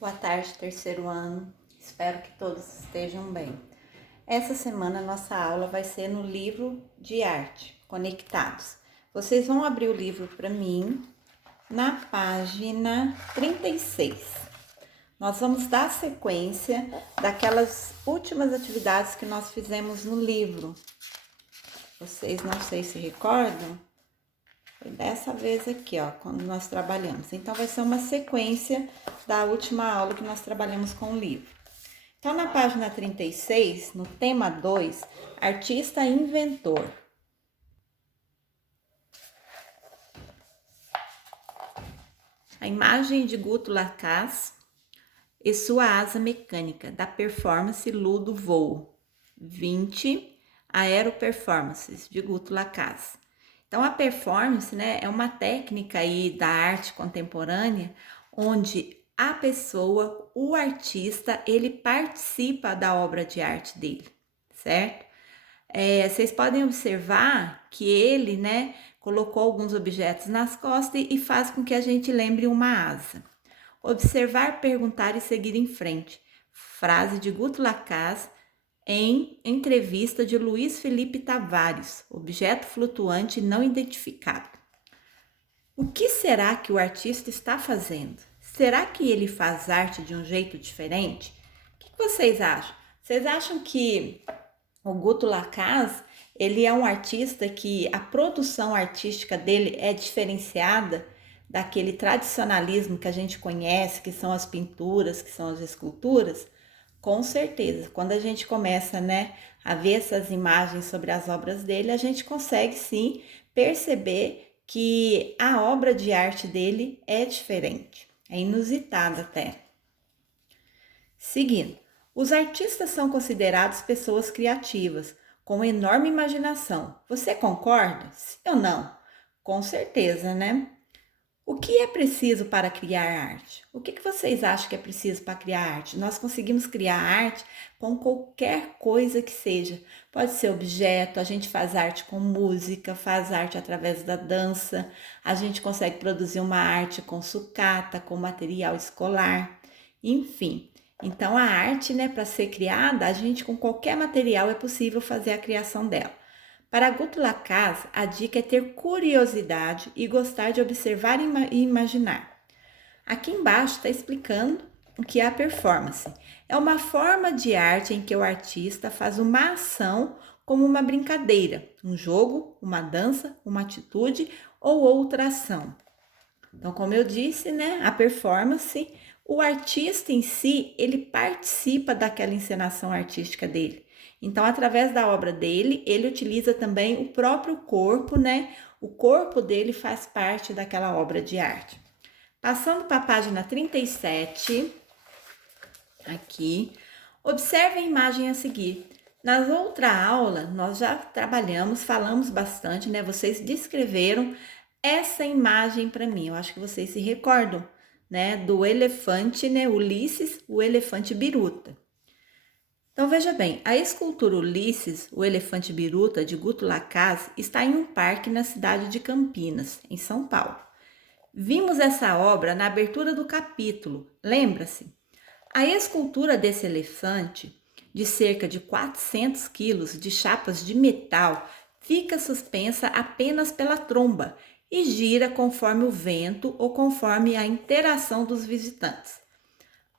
Boa tarde, terceiro ano. Espero que todos estejam bem. Essa semana nossa aula vai ser no livro de arte, Conectados. Vocês vão abrir o livro para mim na página 36. Nós vamos dar sequência daquelas últimas atividades que nós fizemos no livro. Vocês não sei se recordam? Foi dessa vez aqui, ó, quando nós trabalhamos. Então, vai ser uma sequência da última aula que nós trabalhamos com o livro. Então, na página 36, no tema 2, artista inventor. A imagem de Guto Lacaze e sua asa mecânica, da performance Ludo Voo. 20, Aeroperformances, de Guto Lacaze. Então, a performance, né, é uma técnica aí da arte contemporânea, onde a pessoa, o artista, ele participa da obra de arte dele, certo? Vocês podem observar que ele, né, colocou alguns objetos nas costas e faz com que a gente lembre uma asa. Observar, perguntar e seguir em frente. Frase de Guto Lacaze, em entrevista de Luiz Felipe Tavares, objeto flutuante não identificado. O que será que o artista está fazendo? Será que ele faz arte de um jeito diferente? O que vocês acham? Vocês acham que o Guto Lacaze, ele é um artista que a produção artística dele é diferenciada daquele tradicionalismo que a gente conhece, que são as pinturas, que são as esculturas? Com certeza, quando a gente começa, né, a ver essas imagens sobre as obras dele, a gente consegue sim perceber que a obra de arte dele é diferente, é inusitada até. Seguindo, os artistas são considerados pessoas criativas, com enorme imaginação. Você concorda? Sim ou não? Com certeza, né? O que é preciso para criar arte? O que vocês acham que é preciso para criar arte? Nós conseguimos criar arte com qualquer coisa que seja. Pode ser objeto, a gente faz arte com música, faz arte através da dança, a gente consegue produzir uma arte com sucata, com material escolar, enfim. Então a arte, né, para ser criada, a gente com qualquer material é possível fazer a criação dela. Para Guto Lacaze, a dica é ter curiosidade e gostar de observar e imaginar. Aqui embaixo está explicando o que é a performance. É uma forma de arte em que o artista faz uma ação como uma brincadeira, um jogo, uma dança, uma atitude ou outra ação. Então, como eu disse, né, a performance, o artista em si, ele participa daquela encenação artística dele. Então, através da obra dele, ele utiliza também o próprio corpo, né? O corpo dele faz parte daquela obra de arte. Passando para a página 37, aqui, observe a imagem a seguir. Na outra aula, nós já trabalhamos, falamos bastante, né? Vocês descreveram essa imagem para mim. Eu acho que vocês se recordam, né? Do elefante, né? Ulisses, o elefante biruta. Então veja bem, a escultura Ulisses, o elefante biruta de Guto Lacaze, está em um parque na cidade de Campinas, em São Paulo. Vimos essa obra na abertura do capítulo, lembra-se? A escultura desse elefante, de cerca de 400 quilos de chapas de metal, fica suspensa apenas pela tromba e gira conforme o vento ou conforme a interação dos visitantes.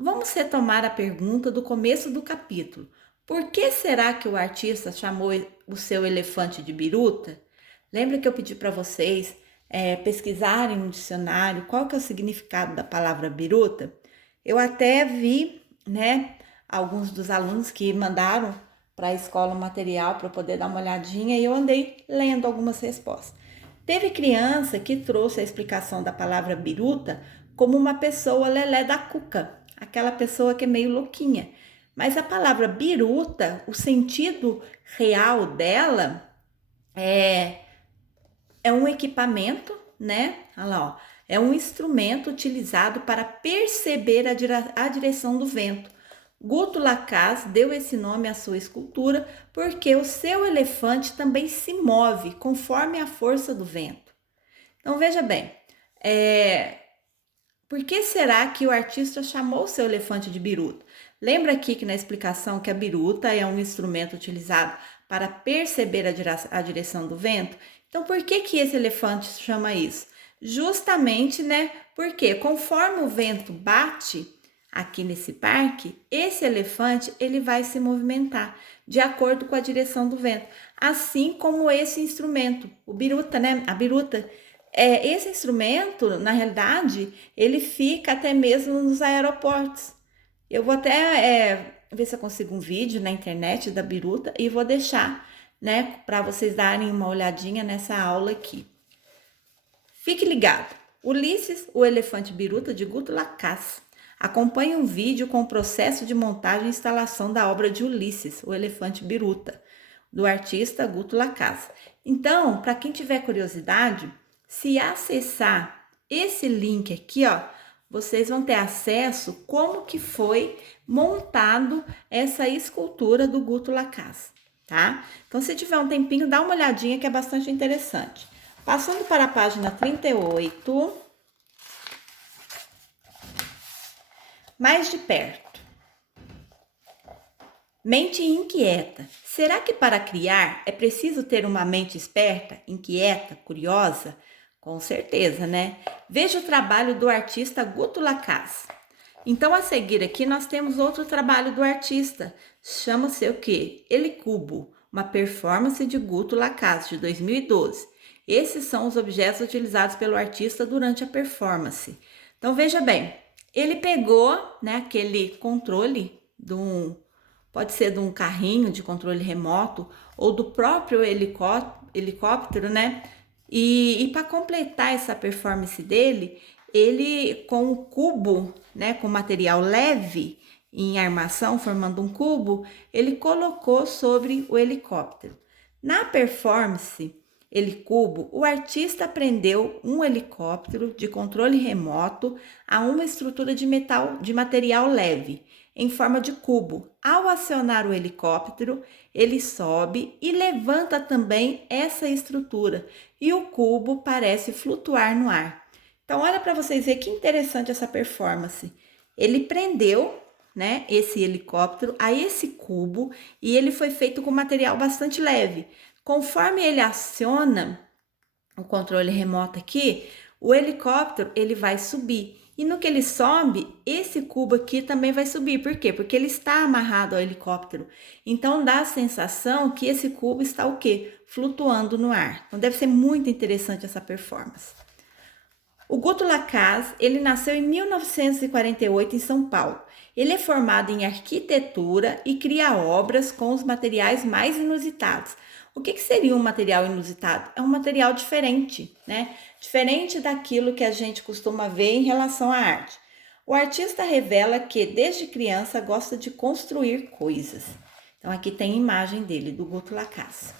Vamos retomar a pergunta do começo do capítulo. Por que será que o artista chamou o seu elefante de biruta? Lembra que eu pedi para vocês pesquisarem no dicionário qual que é o significado da palavra biruta? Eu até vi, né, alguns dos alunos que mandaram para a escola o material para eu poder dar uma olhadinha e eu andei lendo algumas respostas. Teve criança que trouxe a explicação da palavra biruta como uma pessoa lelé da cuca, aquela pessoa que é meio louquinha. Mas a palavra biruta, o sentido real dela é um equipamento, né? Olha lá, ó. É um instrumento utilizado para perceber a direção do vento. Guto Lacaze deu esse nome à sua escultura porque o seu elefante também se move conforme a força do vento. Então veja bem, Por que será que o artista chamou seu elefante de biruta? Lembra aqui que na explicação que a biruta é um instrumento utilizado para perceber a direção do vento? Então, por que esse elefante chama isso? Justamente, né? Porque conforme o vento bate aqui nesse parque, esse elefante ele vai se movimentar de acordo com a direção do vento, assim como esse instrumento, o biruta, né? A biruta. Esse instrumento, na realidade, ele fica até mesmo nos aeroportos. Eu vou até ver se eu consigo um vídeo na internet da biruta e vou deixar, né, para vocês darem uma olhadinha nessa aula aqui. Fique ligado. Ulisses, o elefante biruta de Guto Lacasse. Acompanhe um vídeo com o processo de montagem e instalação da obra de Ulisses, o elefante biruta, do artista Guto Lacasse. Então, para quem tiver curiosidade, se acessar esse link aqui, ó, vocês vão ter acesso como que foi montado essa escultura do Guto Lacasse, tá? Então, se tiver um tempinho, dá uma olhadinha que é bastante interessante. Passando para a página 38, mais de perto. Mente inquieta. Será que para criar é preciso ter uma mente esperta, inquieta, curiosa? Com certeza, né? Veja o trabalho do artista Guto Lacasse. Então, a seguir aqui, nós temos outro trabalho do artista. Chama-se o quê? Helicubo, uma performance de Guto Lacasse, de 2012. Esses são os objetos utilizados pelo artista durante a performance. Então, veja bem, ele pegou, né, aquele controle pode ser de um carrinho de controle remoto ou do próprio helicóptero, né? E para completar essa performance dele, ele com o cubo, né, com material leve em armação, formando um cubo, ele colocou sobre o helicóptero. Na performance Helicubo, o artista prendeu um helicóptero de controle remoto a uma estrutura de material leve, em forma de cubo. Ao acionar o helicóptero, ele sobe e levanta também essa estrutura e o cubo parece flutuar no ar. Então, olha para vocês verem que interessante essa performance. Ele prendeu, né, esse helicóptero a esse cubo e ele foi feito com material bastante leve. Conforme ele aciona o controle remoto aqui, o helicóptero ele vai subir. E no que ele sobe, esse cubo aqui também vai subir. Por quê? Porque ele está amarrado ao helicóptero. Então, dá a sensação que esse cubo está o quê? Flutuando no ar. Então, deve ser muito interessante essa performance. O Guto Lacasse, ele nasceu em 1948 em São Paulo. Ele é formado em arquitetura e cria obras com os materiais mais inusitados. O que seria um material inusitado? É um material diferente, né? Diferente daquilo que a gente costuma ver em relação à arte. O artista revela que desde criança gosta de construir coisas. Então aqui tem a imagem dele, do Guto Lacasse.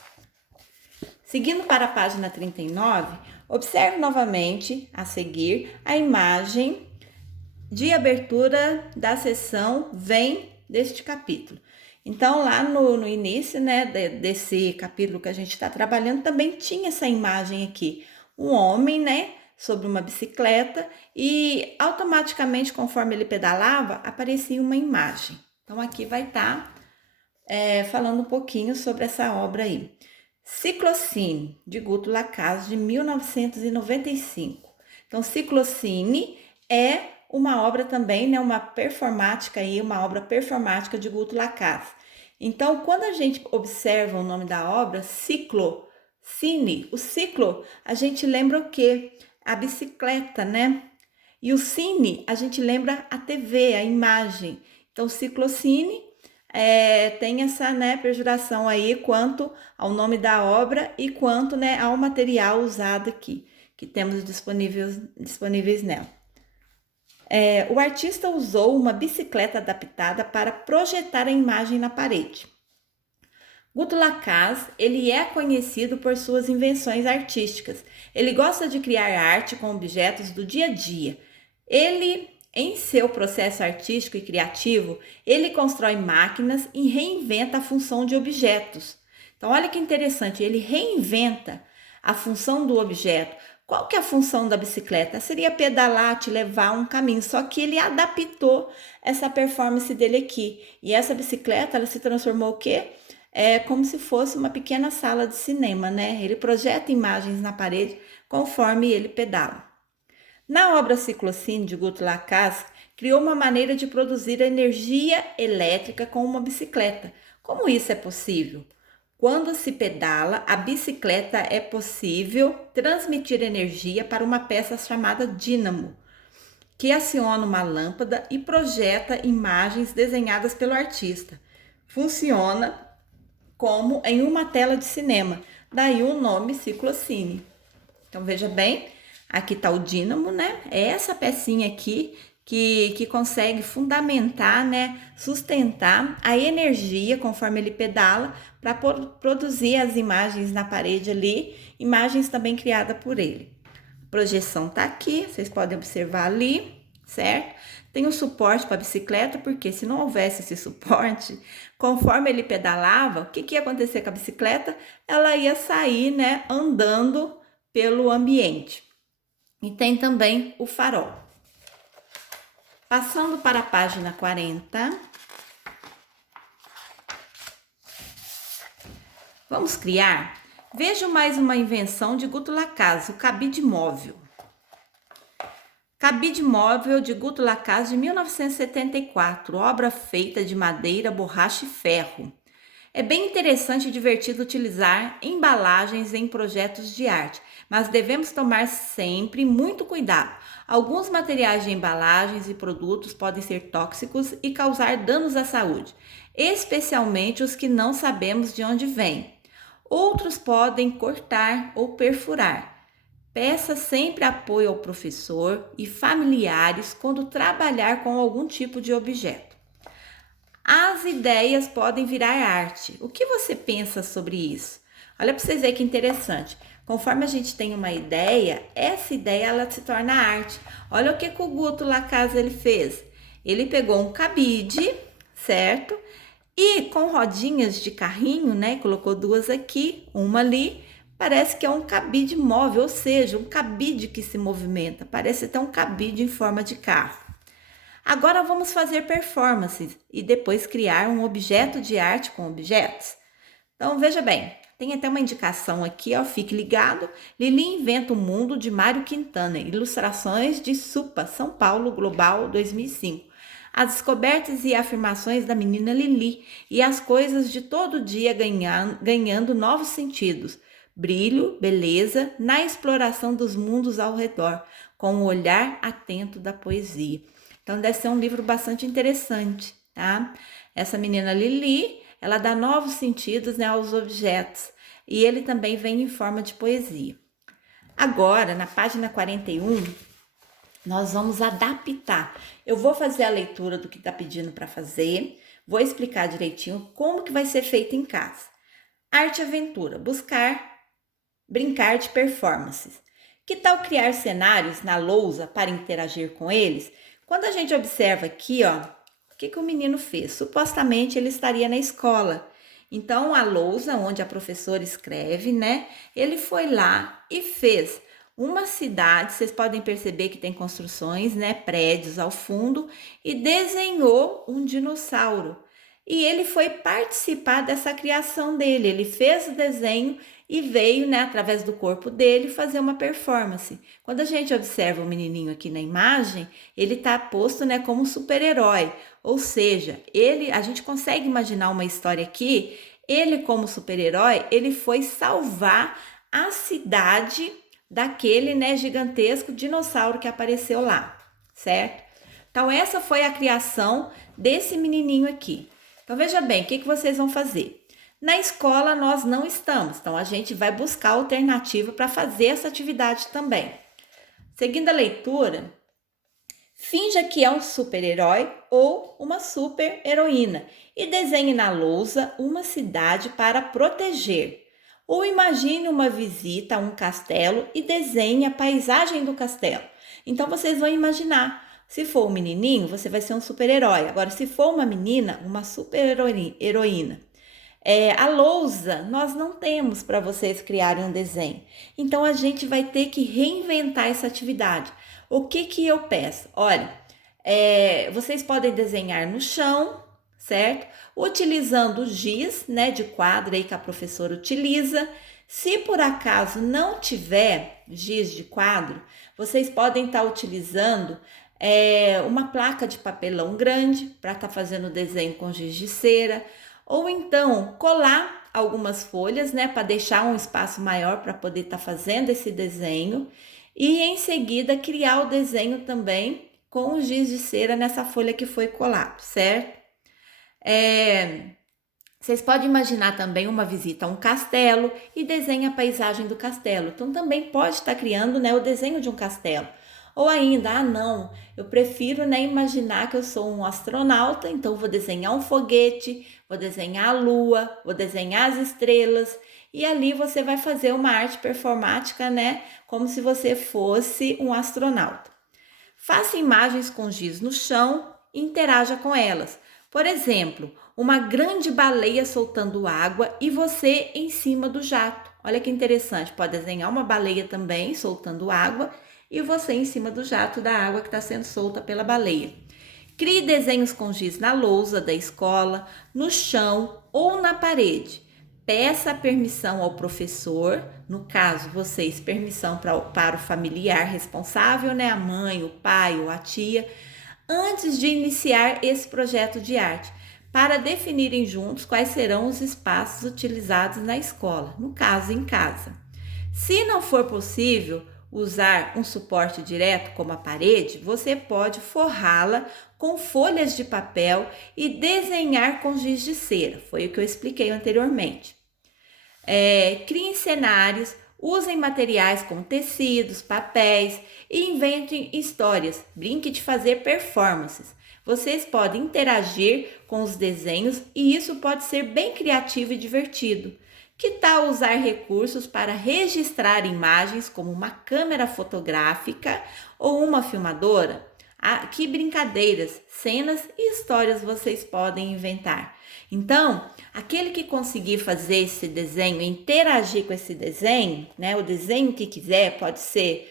Seguindo para a página 39, observe novamente a seguir a imagem de abertura da sessão Vem deste capítulo. Então, lá no início, né, desse capítulo que a gente está trabalhando, também tinha essa imagem aqui. Um homem, né, sobre uma bicicleta e automaticamente, conforme ele pedalava, aparecia uma imagem. Então, aqui vai estar falando um pouquinho sobre essa obra aí. Ciclocine, de Guto Lacasse, de 1995. Então, Ciclocine é uma obra também, né, uma obra performática de Guto Lacasse. Então, quando a gente observa o nome da obra, Ciclocine, o ciclo, a gente lembra o quê? A bicicleta, né? E o cine, a gente lembra a TV, a imagem. Então, Ciclocine tem essa, né, pejoração aí quanto ao nome da obra e quanto, né, ao material usado aqui, que temos disponíveis nela. O artista usou uma bicicleta adaptada para projetar a imagem na parede. Guto Lacasse, ele é conhecido por suas invenções artísticas. Ele gosta de criar arte com objetos do dia a dia. Ele, em seu processo artístico e criativo, ele constrói máquinas e reinventa a função de objetos. Então, olha que interessante, ele reinventa a função do objeto. Qual que é a função da bicicleta? Seria pedalar, te levar um caminho, só que ele adaptou essa performance dele aqui. E essa bicicleta, ela se transformou o quê? É como se fosse uma pequena sala de cinema, né? Ele projeta imagens na parede conforme ele pedala. Na obra Ciclocine de Guto Lacaz, criou uma maneira de produzir energia elétrica com uma bicicleta. Como isso é possível? Quando se pedala, a bicicleta é possível transmitir energia para uma peça chamada dínamo, que aciona uma lâmpada e projeta imagens desenhadas pelo artista. Funciona como em uma tela de cinema, daí o nome Ciclocine. Então veja bem, aqui está o dínamo, né? É essa pecinha aqui que consegue fundamentar, né? Sustentar a energia conforme ele pedala para produzir as imagens na parede ali, imagens também criadas por ele. A projeção tá aqui, vocês podem observar ali, certo? Tem um suporte para a bicicleta, porque se não houvesse esse suporte, conforme ele pedalava, o que ia acontecer com a bicicleta? Ela ia sair, né, andando pelo ambiente. E tem também o farol. Passando para a página 40. Vamos criar? Veja mais uma invenção de Guto Lacaz, o cabide móvel. Cabide móvel de Guto Lacaz de 1974, obra feita de madeira, borracha e ferro. É bem interessante e divertido utilizar embalagens em projetos de arte, mas devemos tomar sempre muito cuidado. Alguns materiais de embalagens e produtos podem ser tóxicos e causar danos à saúde, especialmente os que não sabemos de onde vêm. Outros podem cortar ou perfurar. Peça sempre apoio ao professor e familiares quando trabalhar com algum tipo de objeto. As ideias podem virar arte. O que você pensa sobre isso? Olha para vocês verem que interessante. Conforme a gente tem uma ideia, essa ideia ela se torna arte. Olha o que o Guto Lacaz ele fez. Ele pegou um cabide, certo? E com rodinhas de carrinho, né? Colocou duas aqui, uma ali. Parece que é um cabide móvel, ou seja, um cabide que se movimenta. Parece até um cabide em forma de carro. Agora vamos fazer performances e depois criar um objeto de arte com objetos. Então veja bem, tem até uma indicação aqui, ó, fique ligado. Lili inventa o mundo de Mário Quintana, ilustrações de Supa, São Paulo Global 2005. As descobertas e afirmações da menina Lili e as coisas de todo dia ganhando novos sentidos. Brilho, beleza, na exploração dos mundos ao redor, com o olhar atento da poesia. Então, deve ser um livro bastante interessante, tá? Essa menina Lili, ela dá novos sentidos, né, aos objetos. E ele também vem em forma de poesia. Agora, na página 41, nós vamos adaptar. Eu vou fazer a leitura do que está pedindo para fazer. Vou explicar direitinho como que vai ser feito em casa. Arte e aventura. Brincar de performances. Que tal criar cenários na lousa para interagir com eles? Quando a gente observa aqui, ó, o que o menino fez? Supostamente ele estaria na escola. Então, a lousa onde a professora escreve, né? Ele foi lá e fez uma cidade. Vocês podem perceber que tem construções, né? Prédios ao fundo e desenhou um dinossauro. E ele foi participar dessa criação dele. Ele fez o desenho e veio, né, através do corpo dele, fazer uma performance. Quando a gente observa o menininho aqui na imagem, ele está posto, né, como um super-herói. Ou seja, a gente consegue imaginar uma história aqui, ele como super-herói, ele foi salvar a cidade daquele, né, gigantesco dinossauro que apareceu lá, certo? Então, essa foi a criação desse menininho aqui. Então, veja bem, o que vocês vão fazer? Na escola nós não estamos, então a gente vai buscar alternativa para fazer essa atividade também. Seguindo a leitura, finja que é um super-herói ou uma super-heroína e desenhe na lousa uma cidade para proteger. Ou imagine uma visita a um castelo e desenhe a paisagem do castelo. Então vocês vão imaginar, se for um menininho, você vai ser um super-herói. Agora, se for uma menina, uma super-heroína. A lousa nós não temos para vocês criarem um desenho. Então a gente vai ter que reinventar essa atividade. O que que eu peço? Olha, vocês podem desenhar no chão, certo? Utilizando o giz, né, de quadro aí que a professora utiliza. Se por acaso não tiver giz de quadro, vocês podem estar utilizando uma placa de papelão grande para estar fazendo desenho com giz de cera, ou então colar algumas folhas, né, para deixar um espaço maior para poder estar fazendo esse desenho, e em seguida criar o desenho também com o giz de cera nessa folha que foi colado, certo? Vocês podem imaginar também uma visita a um castelo e desenha a paisagem do castelo. Então também pode estar criando, né, o desenho de um castelo. Ou ainda, não, eu prefiro, né, imaginar que eu sou um astronauta, então vou desenhar um foguete, vou desenhar a lua, vou desenhar as estrelas, e ali você vai fazer uma arte performática, né, como se você fosse um astronauta. Faça imagens com giz no chão e interaja com elas. Por exemplo, uma grande baleia soltando água e você em cima do jato. Olha que interessante, pode desenhar uma baleia também soltando água e você em cima do jato da água que está sendo solta pela baleia. Crie desenhos com giz na lousa da escola, no chão ou na parede. Peça permissão ao professor, no caso, vocês, permissão para o familiar responsável, né? A mãe, o pai ou a tia, antes de iniciar esse projeto de arte, para definirem juntos quais serão os espaços utilizados na escola, no caso, em casa. Se não for possível usar um suporte direto como a parede, você pode forrá-la com folhas de papel e desenhar com giz de cera. Foi o que eu expliquei anteriormente. Criem cenários, usem materiais como tecidos, papéis e inventem histórias. Brinque de fazer performances. Vocês podem interagir com os desenhos e isso pode ser bem criativo e divertido. Que tal usar recursos para registrar imagens como uma câmera fotográfica ou uma filmadora? Que brincadeiras, cenas e histórias vocês podem inventar. Então, aquele que conseguir fazer esse desenho, interagir com esse desenho, né? O desenho que quiser, pode ser,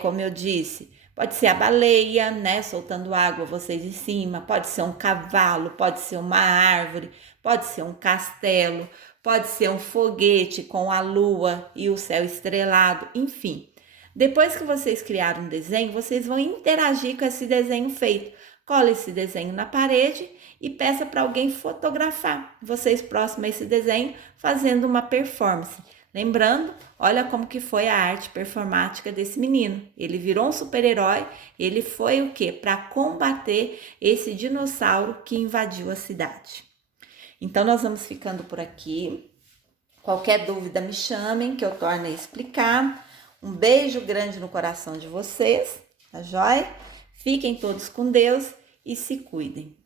como eu disse, pode ser a baleia, né? Soltando água, vocês em cima, pode ser um cavalo, pode ser uma árvore, pode ser um castelo, pode ser um foguete com a lua e o céu estrelado, enfim. Depois que vocês criaram um desenho, vocês vão interagir com esse desenho feito. Cola esse desenho na parede e peça para alguém fotografar vocês próximos a esse desenho, fazendo uma performance. Lembrando, olha como que foi a arte performática desse menino. Ele virou um super-herói, ele foi o quê? Para combater esse dinossauro que invadiu a cidade. Então, nós vamos ficando por aqui. Qualquer dúvida, me chamem que eu torno a explicar. Um beijo grande no coração de vocês, tá joia? Fiquem todos com Deus e se cuidem.